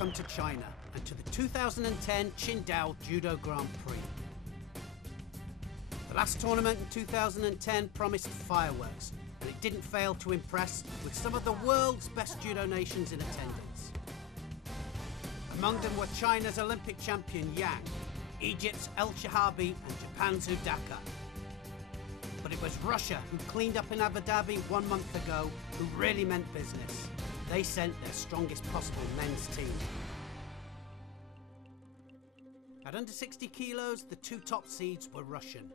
come to China and to the 2010 Qingdao Judo Grand Prix. The last tournament in 2010 promised fireworks, and it didn't fail to impress with some of the world's best judo nations in attendance. Among them were China's Olympic champion Yang, Egypt's El Shahabi and Japan's Udaka. But it was Russia who cleaned up in Abu Dhabi 1 month ago who really meant business. They sent their strongest possible men's team. At under 60 kilos, the two top seeds were Russian.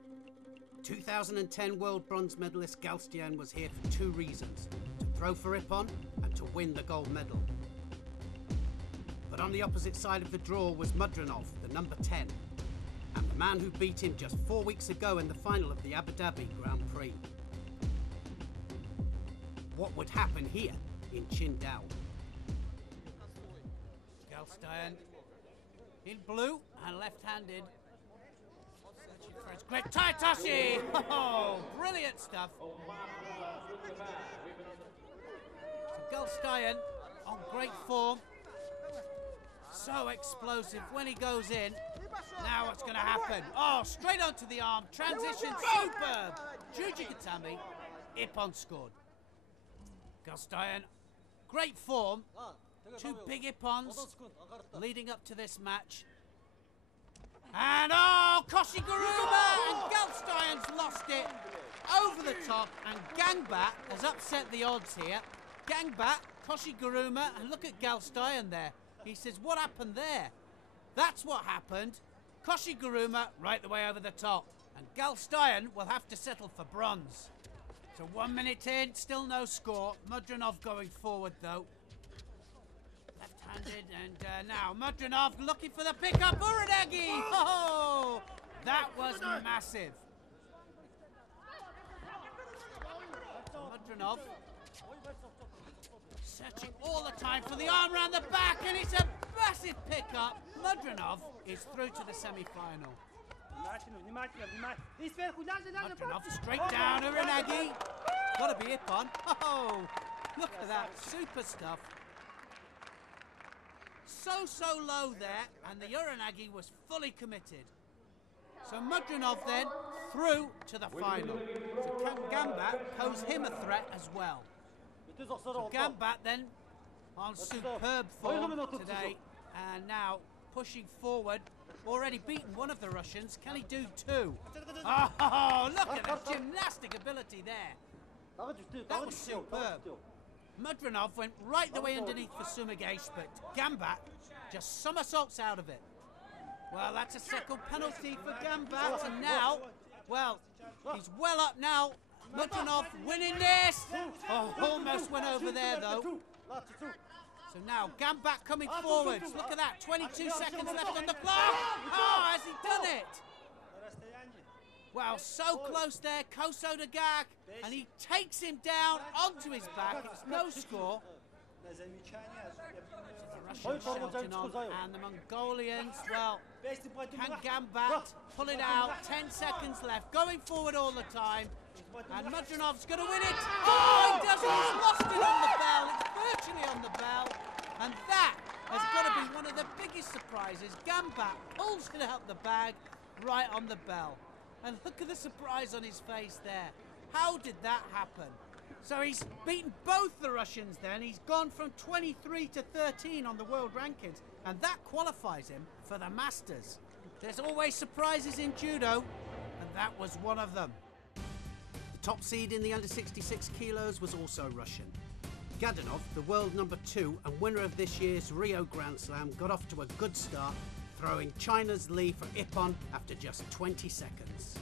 2010 world bronze medalist Galstian was here for two reasons: to throw for Ippon and to win the gold medal. But on the opposite side of the draw was Mudranov, the number 10, and the man who beat him just 4 weeks ago in the final of the Abu Dhabi Grand Prix. What would happen here in Qingdao? Galstian in blue and left-handed. Searching for his grip. Taitashi! Oh, brilliant stuff. So Galstian on great form. So explosive when he goes in. Now what's going to happen? Oh, straight onto the arm. Transition, superb. Jujikatami. Ippon scored. Galstian, great form. Two big Ippons leading up to this match. And oh, Koshiguruma! And Galstian's lost it over the top, and Gangbat has upset the odds here. Gangbat, Koshiguruma, and look at Galstian there. He says, what happened there? That's what happened. Koshiguruma right the way over the top, and Galstian will have to settle for bronze. So 1 minute in, still no score. Mudranov going forward though. Left-handed, and now Mudranov looking for the pickup. Uranagi! Oh, that was massive. Mudranov searching all the time for the arm round the back, and it's a massive pickup. Mudranov is through to the semi-final. Mudranov straight down, Uranagi. Gotta be Ippon. Oh, look at that, super stuff. So low there, and the Uranagi was fully committed. So Mudranov then through to the final. So Gangbat posed him a threat as well. So Gangbat then on superb form today, and now pushing forward. Already beaten one of the Russians. Can he do two? Oh, look at the gymnastic ability there. That was superb. Mudranov went right the way underneath for Sumigesh, but Gangbat just somersaults out of it. Well, that's a second penalty for Gangbat, and now, well, he's well up now. Mudranov winning this. Oh, almost went over there though. So now Gangbat coming forwards. Look at that, 22 seconds left on the clock. Oh, has he done it? Well, so close there, Koso to Gak, and he takes him down onto his back. It's no score. So the Russians shouting on, and the Mongolians, well, can Gangbat pull it out? 10 seconds left, going forward all the time, and Mudranov's going to win it. Oh, he doesn't, he's lost it on the bell. It's virtually on the bell, and that has got to be one of the biggest surprises. Gangbat pulls it out the bag right on the bell. And look at the surprise on his face there. How did that happen? So he's beaten both the Russians then. He's gone from 23 to 13 on the world rankings, and that qualifies him for the Masters. There's always surprises in judo, and that was one of them. The top seed in the under 66 kilos was also Russian. Gadanov, the world number 2 and winner of this year's Rio Grand Slam, got off to a good start, throwing China's Li for Ippon after just 20 seconds.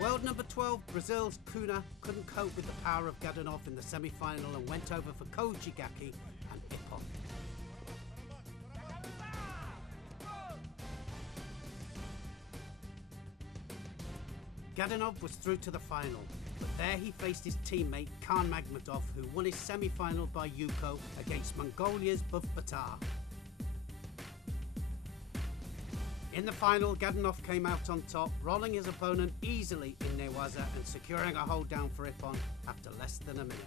World number 12, Brazil's Kuna, couldn't cope with the power of Gadanov in the semi-final and went over for Kojigaki and Ippon. Gadanov was through to the final, but there he faced his teammate Khan Magmadov, who won his semi-final by Yuko against Mongolia's Buvbatar. In the final, Gadanov came out on top, rolling his opponent easily in Newaza and securing a hold down for Ippon after less than a minute.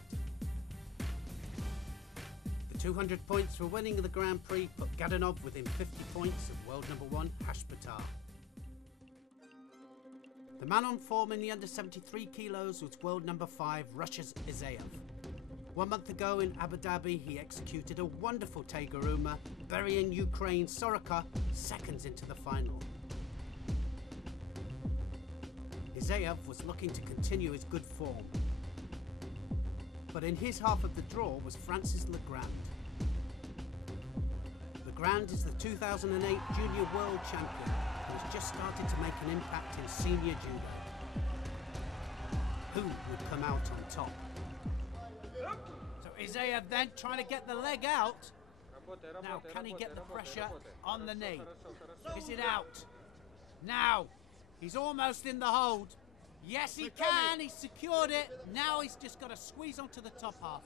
The 200 points for winning the Grand Prix put Gadanov within 50 points of world number 1 Hashpatar. The man on form in the under 73 kilos was world number 5 Russia's Isaev. 1 month ago in Abu Dhabi he executed a wonderful Teguruma, burying Ukraine's Soroka seconds into the final. Isaev was looking to continue his good form, but in his half of the draw was France's Legrand. Legrand is the 2008 Junior World Champion who has just started to make an impact in senior judo. Who would come out on top? So Isaev then trying to get the leg out. Now can he get the pressure on the knee? Is it out? Now he's almost in the hold. Yes, he can. He's secured it. Now he's just got to squeeze onto the top half.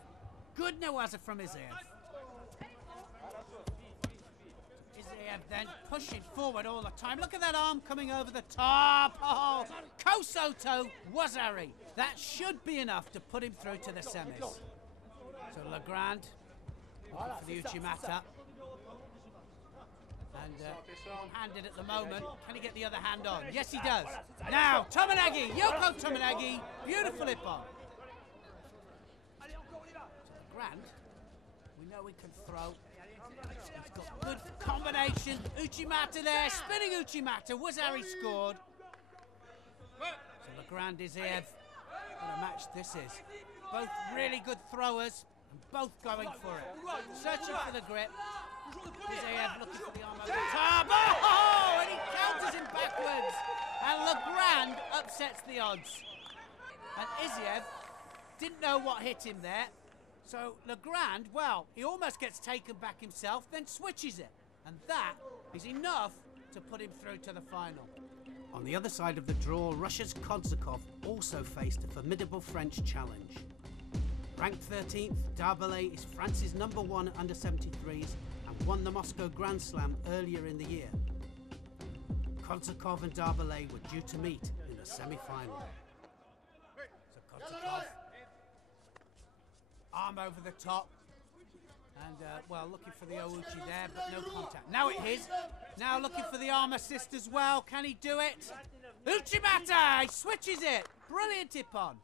Good Nawaza from Isaev. Isaev then pushing forward all the time. Look at that arm coming over the top. Oh, Kosoto Wazari. That should be enough to put him through to the semis. So Legrand looking for the Uchimata. And one-handed at the moment. Can he get the other hand on? Yes, he does. Now, Tominagi, Yoko Tominagi, beautiful hip on. So Legrand, we know he can throw. He's got good combination. Uchimata there, spinning Uchimata. Wazari scored. So Legrand is here. What a match this is. Both really good throwers and both going for it. Searching for the grip. Isaev looking for the arm over the top. Oh! And he counters him backwards. And Legrand upsets the odds. And Isaev didn't know what hit him there. So Legrand, well, he almost gets taken back himself, then switches it. And that is enough to put him through to the final. On the other side of the draw, Russia's Kodzakov also faced a formidable French challenge. Ranked 13th, Darbelet is France's #1 under 73s and won the Moscow Grand Slam earlier in the year. Kodzakov and Darbelet were due to meet in the semi-final. So Kodzakov, arm over the top, and well, looking for the Ouchi there, but no contact. Now it is. Now looking for the arm assist as well. Can he do it? Uchimata! He switches it. Brilliant hip on.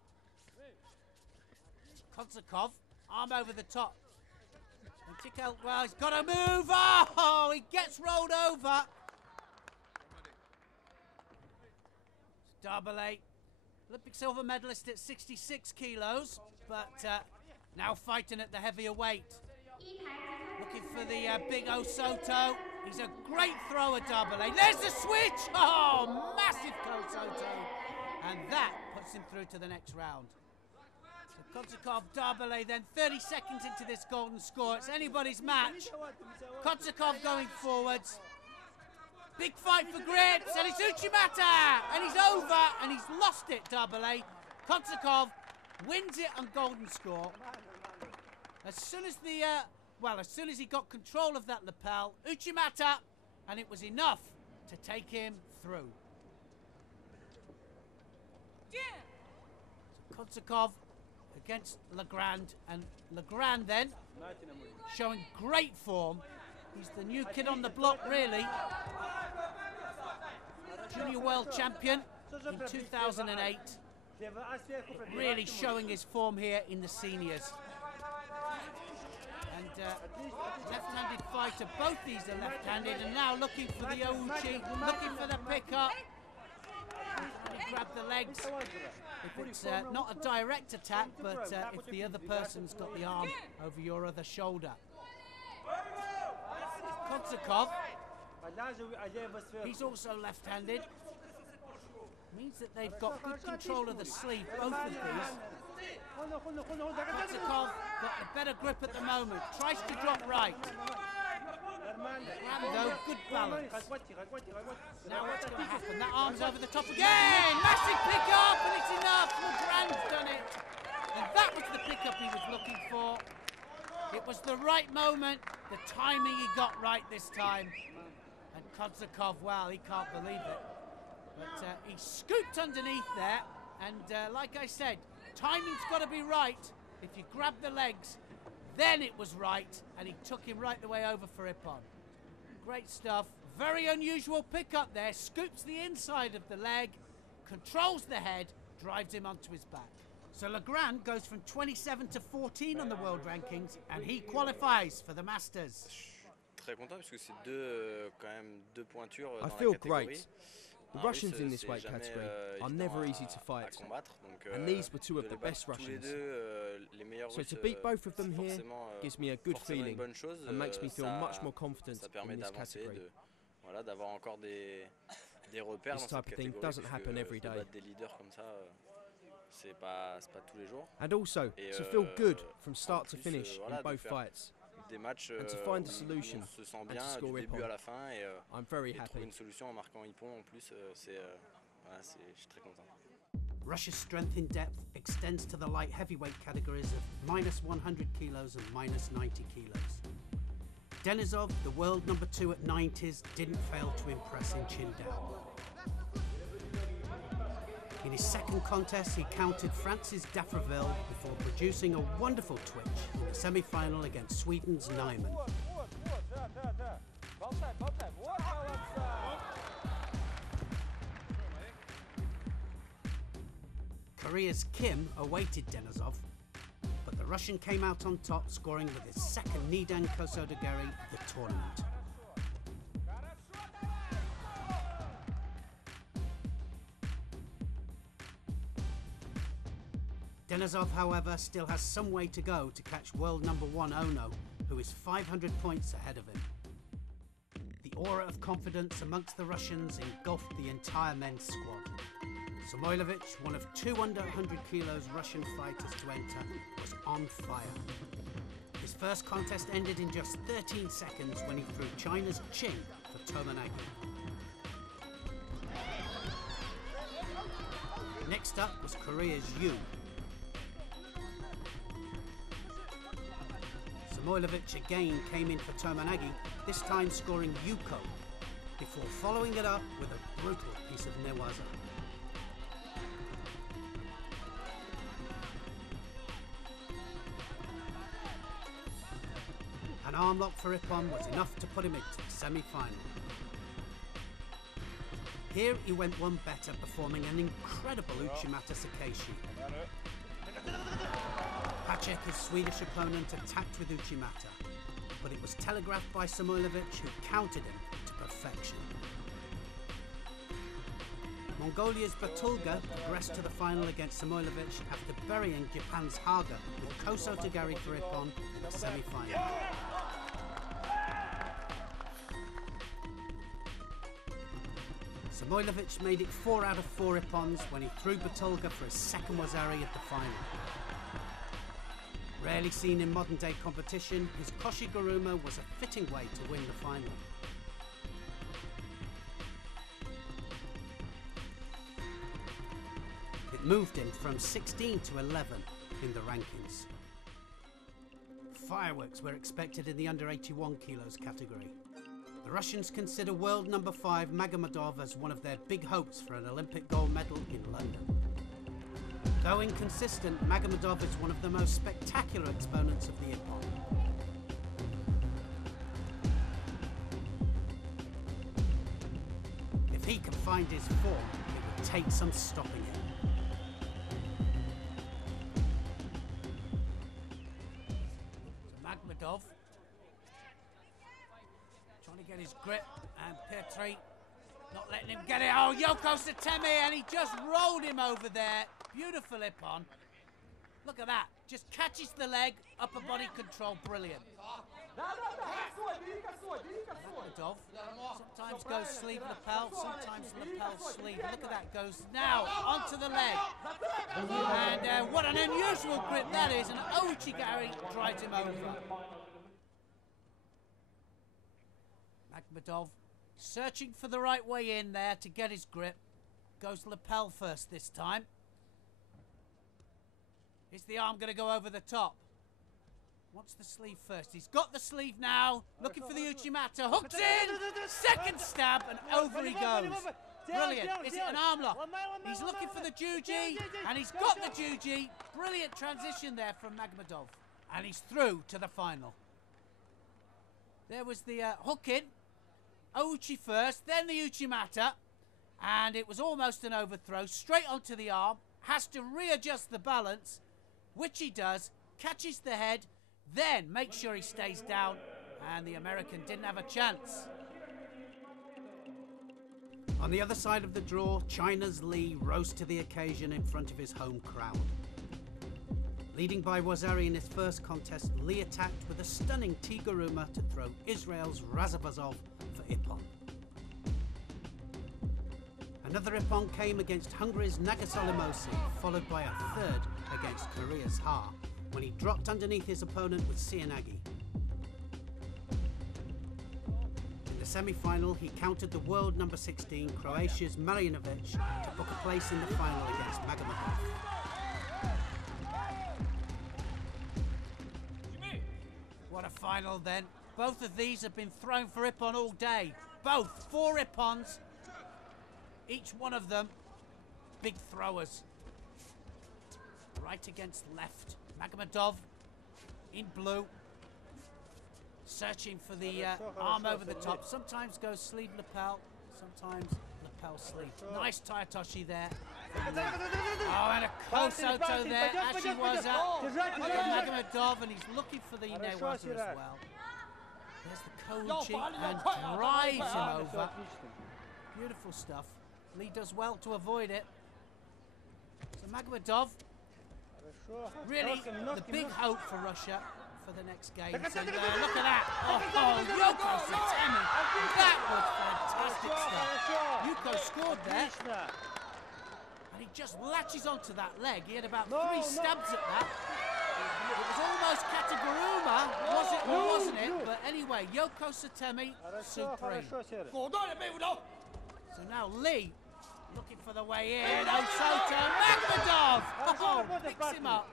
Kodzakov, arm over the top. And Tico, well, he's got to move. Oh, he gets rolled over. Darbelet, Olympic silver medalist at 66 kilos, but now fighting at the heavier weight. Looking for the big Osoto. He's a great thrower, Darbelet. There's the switch! Oh, massive Kosoto. And that puts him through to the next round. So Kodzakov, Darbelet, then 30 seconds into this golden score. It's anybody's match. Kodzakov going forwards. Big fight for grips, and it's Uchimata! And he's over, and he's lost it, Darbelet. Kodzakov wins it on golden score. As soon as the, as soon as he got control of that lapel, Uchimata, and it was enough to take him through. So Kodzakov against Legrand, and Legrand then showing great form. He's the new kid on the block, really. Junior World Champion in 2008. Really showing his form here in the seniors. And left-handed fighter, both these are left-handed, and now looking for the Ouchi, looking for the pickup. He grabbed the legs. If it's not a direct attack, but if the other person's got the arm over your other shoulder. Kodzakov, he's also left-handed. Means that they've got good control of the sleeve, both of these. Kodzakov got the better grip at the moment, tries to drop right. Rando, good balance. Now what's going to happen? That arm's over the top again! Massive pick-up, and it's enough! Legrand's done it. And that was the pick-up he was looking for. It was the right moment, the timing he got right this time. And Kodzakov, well, he can't believe it. But he scooped underneath there, and like I said, timing's got to be right. If you grab the legs, Then it was right, and he took him right the way over for Ippon. Great stuff. Very unusual pickup there. Scoops the inside of the leg, controls the head, drives him onto his back. So Legrand goes from 27 to 14 on the world rankings, and he qualifies for the Masters. Très content parce que c'est quand même deux pointures dans I la feel catégorie. great. The Russians in this weight category are never easy to fight, and these were two of the best Russians. So to beat both of them here gives me a good feeling and makes me feel much more confident in this category. This type of thing doesn't happen every day. And also, to feel good from start to finish in both fights, and to find a solution and to score Ippon. I'm very happy. Russia's strength in depth extends to the light heavyweight categories of minus 100 kilos and minus 90 kilos. Denisov, the world number 2 at 90s, didn't fail to impress in Qingdao. In his second contest, he countered France's Dafreville before producing a wonderful twitch in the semi-final against Sweden's Nyman. Korea's Kim awaited Denisov, but the Russian came out on top, scoring with his second Nidan Kosodagari of the tournament. Denisov, however, still has some way to go to catch world number 1 Ono, who is 500 points ahead of him. The aura of confidence amongst the Russians engulfed the entire men's squad. Samoilovich, one of 2 under 100 kilos Russian fighters to enter, was on fire. His first contest ended in just 13 seconds when he threw China's Qing for Tomanagi. Next up was Korea's Yu. Samoilovich again came in for Tomanagi, this time scoring Yuko, before following it up with a brutal piece of newaza. An arm lock for Ippon was enough to put him into the semi-final. Here he went one better, performing an incredible Uchimata Sakeishi. Pacek, his Swedish opponent, attacked with Uchimata, but it was telegraphed by Samoilovich, who countered him to perfection. Mongolia's Batulga progressed to the final against Samoilovich after burying Japan's Haga with Koso Tagari for Ippon in the semi-final. Samoilovich made it 4 out of 4 Ippons when he threw Batulga for his second Wazari at the final. Rarely seen in modern-day competition, his Koshiguruma was a fitting way to win the final. It moved him from 16 to 11 in the rankings. Fireworks were expected in the under 81 kilos category. The Russians consider world number 5 Magomedov as one of their big hopes for an Olympic gold medal in London. Though inconsistent, Magomedov is one of the most spectacular exponents of the Ippon. If he can find his form, it would take some stopping him. Magomedov trying to get his grip, and Petri not letting him get it. Oh, Yoko Satemi, and he just rolled him over there. Beautiful Ippon. Look at that. Just catches the leg, upper body control, brilliant. Magomedov sometimes goes sleeve lapel, sometimes lapel sleeve. Look at that, goes now onto the leg. And what an unusual grip that is, and Ouchigari drives him over. Magomedov searching for the right way in there to get his grip. Goes lapel first this time. Is the arm going to go over the top? Wants the sleeve first. He's got the sleeve now. Looking for the Uchimata. Hooks in! Second stab, and over he goes. Brilliant. Is it an arm lock? He's looking for the Juji, and he's got the Juji. Brilliant transition there from Magomedov. And he's through to the final. There was the hook in. Ouchi first, then the Uchimata. And it was almost an overthrow. Straight onto the arm. Has to readjust the balance, which he does. Catches the head, then makes sure he stays down. And the American didn't have a chance. On the other side of the draw, China's Li rose to the occasion in front of his home crowd. Leading by Wazari in his first contest, Li attacked with a stunning Tiguruma to throw Israel's Razabazov for Ippon. Another Ippon came against Hungary's Nagasolimosi, followed by a third against Korea's Ha, when he dropped underneath his opponent with Cianagi. In the semi-final, he countered the world number 16, Croatia's Marjanovic, to book a place in the final against Magomedov. What a final then. Both of these have been thrown for Ippon all day. Both 4 Ippons. Each one of them big throwers. Right against left. Magomedov in blue. Searching for the arm over the top. Sometimes goes sleeve lapel. Sometimes lapel sleeve. Nice Tayatoshi there. Oh, and a Kosoto there. Ashiwaza. Magomedov, and he's looking for the Newaza as well. There's the Koji and drives him over. Beautiful stuff. Li does well to avoid it. So Magomedov, really the big hope for Russia for the next game. So, look at that. Oh, Yoko Satemi. That was fantastic stuff. Yuko scored there. And he just latches onto that leg. He had about 3 stabs at that. It was almost Kataguruma, was it or wasn't it? But anyway, Yoko Satemi, supreme. So now Li, looking for the way in. Osoto, Magomedov! Oh, picks him up.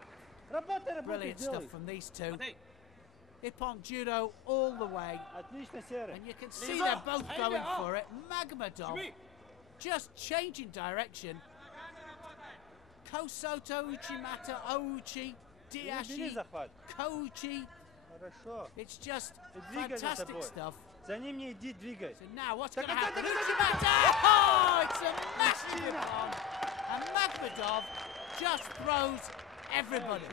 Brilliant stuff from these two. Ippon Judo all the way. And you can see they're both going for it. Magomedov just changing direction. Kosoto, Uchimata, Ouchi, Diashi, Koji. It's just fantastic stuff. So now what's going to happen? Uchimata! Oh, it's a massive Ippon. And Magomedov just throws everybody.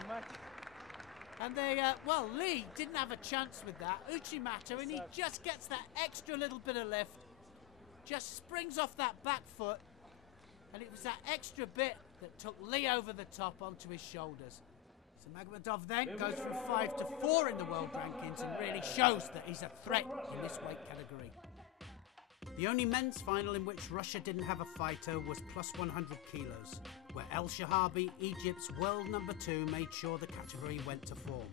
And they, well, Li didn't have a chance with that. Uchimata, and he just gets that extra little bit of lift. Just springs off that back foot. And it was that extra bit that took Li over the top onto his shoulders. So Magomedov then goes from 5 to 4 in the world rankings and really shows that he's a threat in this weight category. The only men's final in which Russia didn't have a fighter was plus 100 kilos, where El Shahabi, Egypt's world number 2, made sure the category went to form.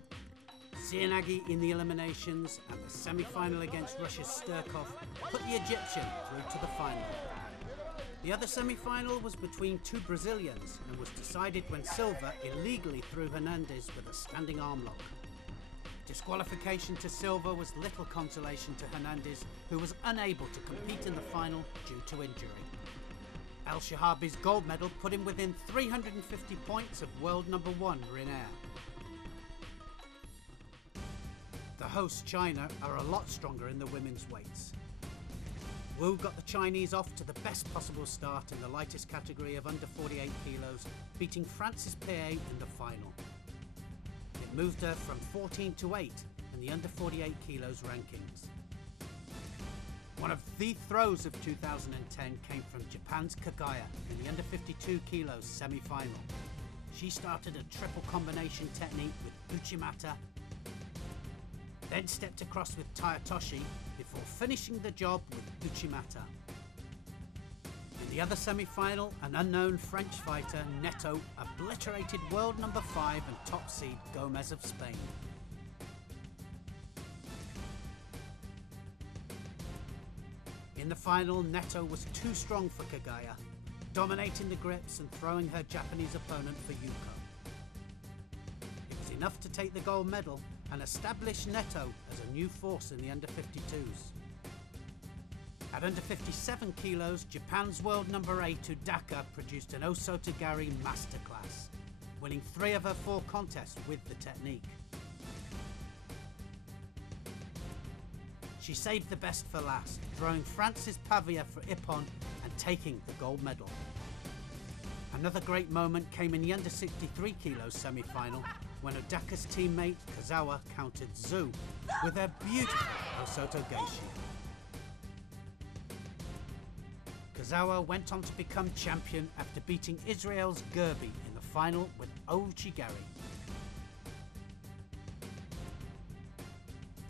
Cianagi in the eliminations and the semi-final against Russia's Sturkov put the Egyptian through to the final. The other semi-final was between 2 Brazilians and was decided when Silva illegally threw Hernandez with a standing arm lock. Disqualification to Silva was little consolation to Hernandez, who was unable to compete in the final due to injury. El Shahabi's gold medal put him within 350 points of world number 1 Rinair. The hosts China are a lot stronger in the women's weights. Wu got the Chinese off to the best possible start in the lightest category of under 48 kilos, beating Frances Payet in the final. It moved her from 14 to 8 in the under 48 kilos rankings. One of the throws of 2010 came from Japan's Kagaya in the under 52 kilos semi-final. She started a triple combination technique with Uchimata, then stepped across with Tayatoshi before finishing the job with Uchimata. In the other semi-final, an unknown French fighter, Neto, obliterated world number 5 and top seed Gomez of Spain. In the final, Neto was too strong for Kagaya, dominating the grips and throwing her Japanese opponent for Yuko. It was enough to take the gold medal and establish Neto as a new force in the under 52s. At under 57 kilos, Japan's world number 8 Udaka produced an Osotogari masterclass, winning 3 of her 4 contests with the technique. She saved the best for last, throwing France's Pavia for Ippon and taking the gold medal. Another great moment came in the under 63 kilos semi-final when Odaka's teammate Kazawa countered Zhu with her beautiful Osoto Geishi. Kazawa went on to become champion after beating Israel's Gerbi in the final with Ojigari.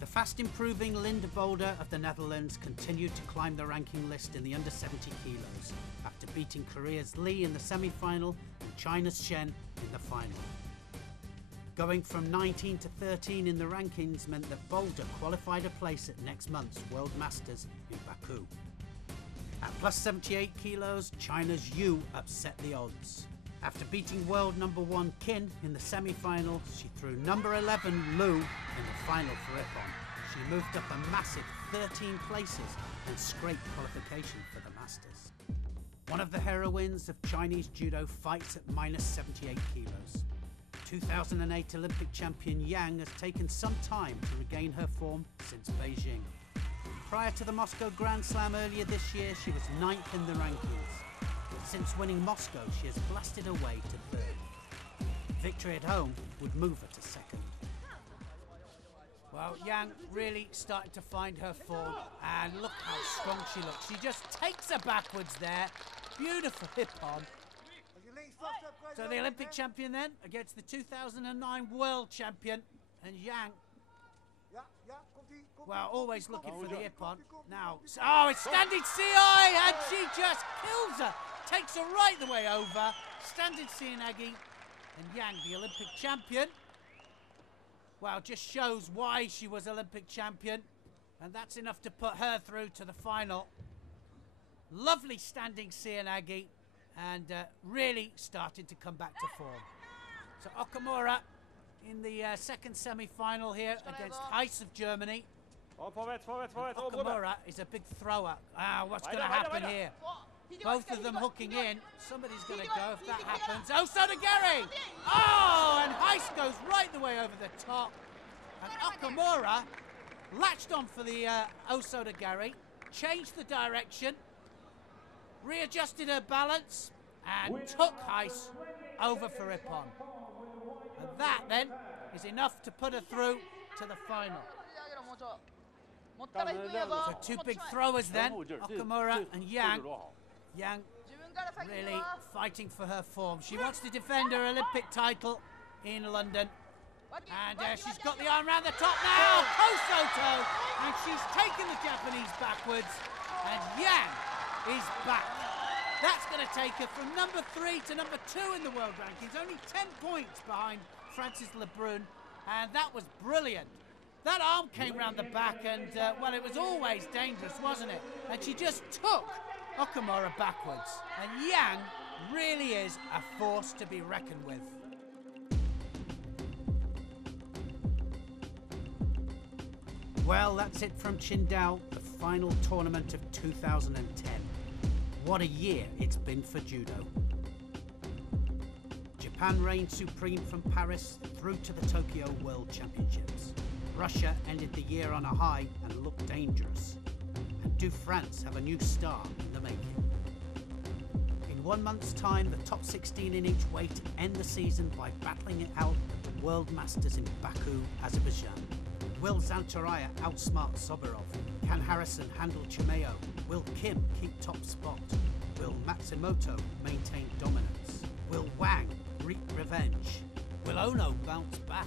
The fast-improving Linda Bolder of the Netherlands continued to climb the ranking list in the under 70 kilos after beating Korea's Lee in the semi-final and China's Shen in the final. Going from 19 to 13 in the rankings meant that Bolder qualified a place at next month's World Masters in Baku. At plus 78 kilos, China's Yu upset the odds. After beating world number 1 Qin in the semi-final, she threw number 11 Lu in the final for Ippon. She moved up a massive 13 places and scraped qualification for the Masters. One of the heroines of Chinese judo fights at minus 78 kilos. 2008 Olympic champion Yang has taken some time to regain her form since Beijing. Prior to the Moscow Grand Slam earlier this year, she was 9th in the rankings. But since winning Moscow, she has blasted her way to 3rd. Victory at home would move her to 2nd. Well, Yang really started to find her form, and look how strong she looks. She just takes her backwards there. Beautiful hip on. So the Olympic champion then against the 2009 world champion, and Yang, well, always looking for the Ippon. Now, oh, it's standing CI, and she just kills her. Takes her right the way over. Standing Cianagi, and Yang, the Olympic champion, well, just shows why she was Olympic champion, and that's enough to put her through to the final. Lovely standing Cianagi, and really starting to come back to form. So Okamura in the second semi-final here against Heiss of Germany. Okamura is a big thrower. What's going to happen here? Both of them hooking in. Somebody's going to go if that happens. Osodagari! Oh, and Heiss goes right the way over the top. And Okamura latched on for the Osodagari, changed the direction, readjusted her balance, and took Heiss over for Ippon. And that then is enough to put her through to the final. So two big throwers then, Okamura and Yang. Yang really fighting for her form. She wants to defend her Olympic title in London. And she's got the arm around the top now, Osoto, and she's taken the Japanese backwards, and Yang is back. That's going to take her from number 3 to number 2 in the world rankings, only 10 points behind Frances Lebrun, and that was brilliant. That arm came round the back, and well, it was always dangerous, wasn't it? And she just took Okamura backwards, and Yang really is a force to be reckoned with. Well, that's it from Qingdao, the final tournament of 2010. What a year it's been for judo. Japan reigned supreme from Paris through to the Tokyo World Championships. Russia ended the year on a high and looked dangerous. And do France have a new star in the making? In 1 month's time, the top 16 in each weight end the season by battling it out at the World Masters in Baku, Azerbaijan. Will Zantaraya outsmart Soberov? Can Harrison handle Chimaeyo? Will Kim keep top spot? Will Matsumoto maintain dominance? Will Wang wreak revenge? Will Ono bounce back?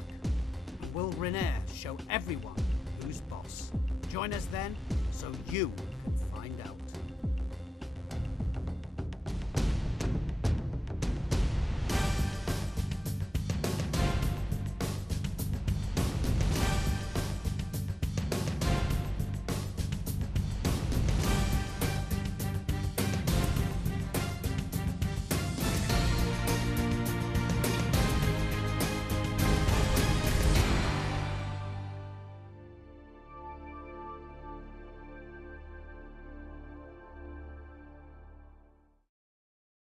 And will Renair show everyone who's boss? Join us then so you can find out.